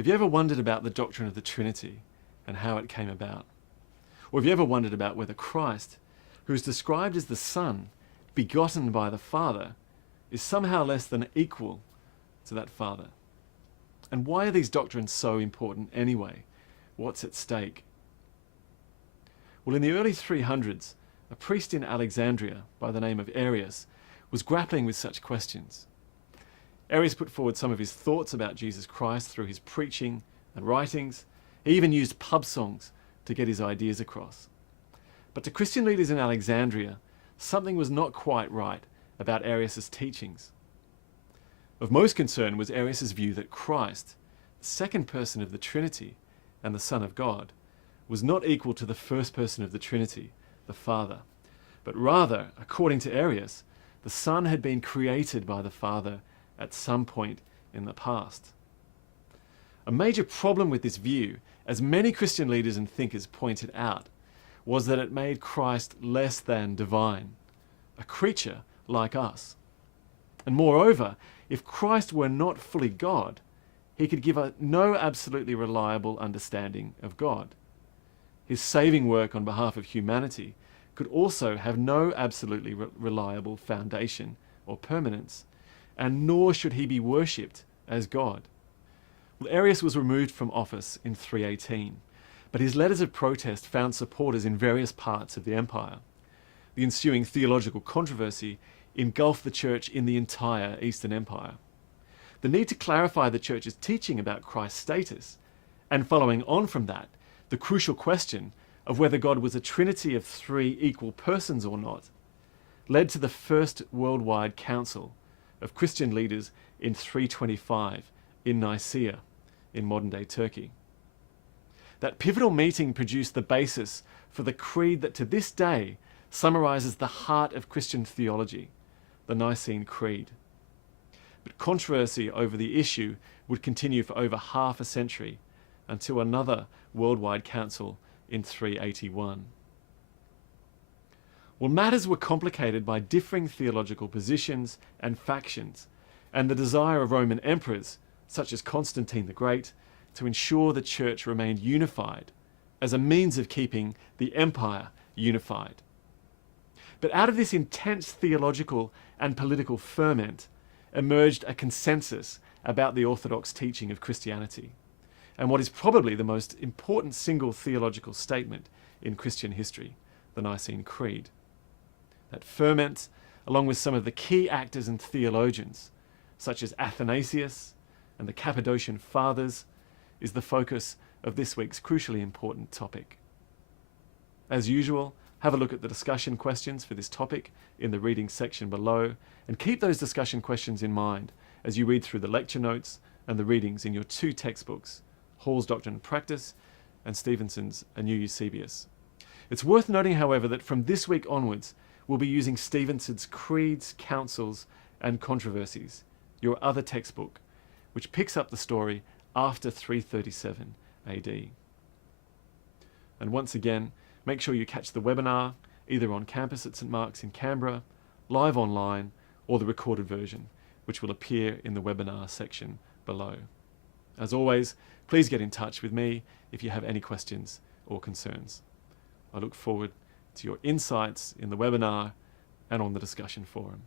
Have you ever wondered about the doctrine of the Trinity and how it came about? Or have you ever wondered about whether Christ, who is described as the Son, begotten by the Father, is somehow less than equal to that Father? And why are these doctrines so important anyway? What's at stake? Well, in the early 300s, a priest in Alexandria by the name of Arius was grappling with such questions. Arius put forward some of his thoughts about Jesus Christ through his preaching and writings. He even used pub songs to get his ideas across. But to Christian leaders in Alexandria, something was not quite right about Arius' teachings. Of most concern was Arius' view that Christ, the second person of the Trinity and the Son of God, was not equal to the first person of the Trinity, the Father, but rather, according to Arius, the Son had been created by the Father at some point in the past. A major problem with this view, as many Christian leaders and thinkers pointed out, was that it made Christ less than divine, a creature like us. And moreover, if Christ were not fully God, he could give no absolutely reliable understanding of God. His saving work on behalf of humanity could also have no absolutely reliable foundation or permanence, and nor should he be worshipped as God. Well, Arius was removed from office in 318, but his letters of protest found supporters in various parts of the empire. The ensuing theological controversy engulfed the church in the entire Eastern Empire. The need to clarify the church's teaching about Christ's status, and following on from that, the crucial question of whether God was a trinity of three equal persons or not, led to the first worldwide council of Christian leaders in 325 in Nicaea, in modern-day Turkey. That pivotal meeting produced the basis for the creed that to this day summarizes the heart of Christian theology, the Nicene Creed. But controversy over the issue would continue for over half a century until another worldwide council in 381. Well, matters were complicated by differing theological positions and factions, and the desire of Roman emperors, such as Constantine the Great, to ensure the church remained unified as a means of keeping the empire unified. But out of this intense theological and political ferment emerged a consensus about the orthodox teaching of Christianity, and what is probably the most important single theological statement in Christian history, the Nicene Creed. That ferment, along with some of the key actors and theologians, such as Athanasius and the Cappadocian Fathers, is the focus of this week's crucially important topic. As usual, have a look at the discussion questions for this topic in the reading section below, and keep those discussion questions in mind as you read through the lecture notes and the readings in your two textbooks, Hall's Doctrine and Practice and Stevenson's A New Eusebius. It's worth noting, however, that from this week onwards, we'll be using Stevenson's Creeds, Councils and Controversies, your other textbook, which picks up the story after 337 AD. And once again, make sure you catch the webinar either on campus at St Mark's in Canberra, live online, or the recorded version, which will appear in the webinar section below. As always, please get in touch with me if you have any questions or concerns. I look forward to your insights in the webinar and on the discussion forum.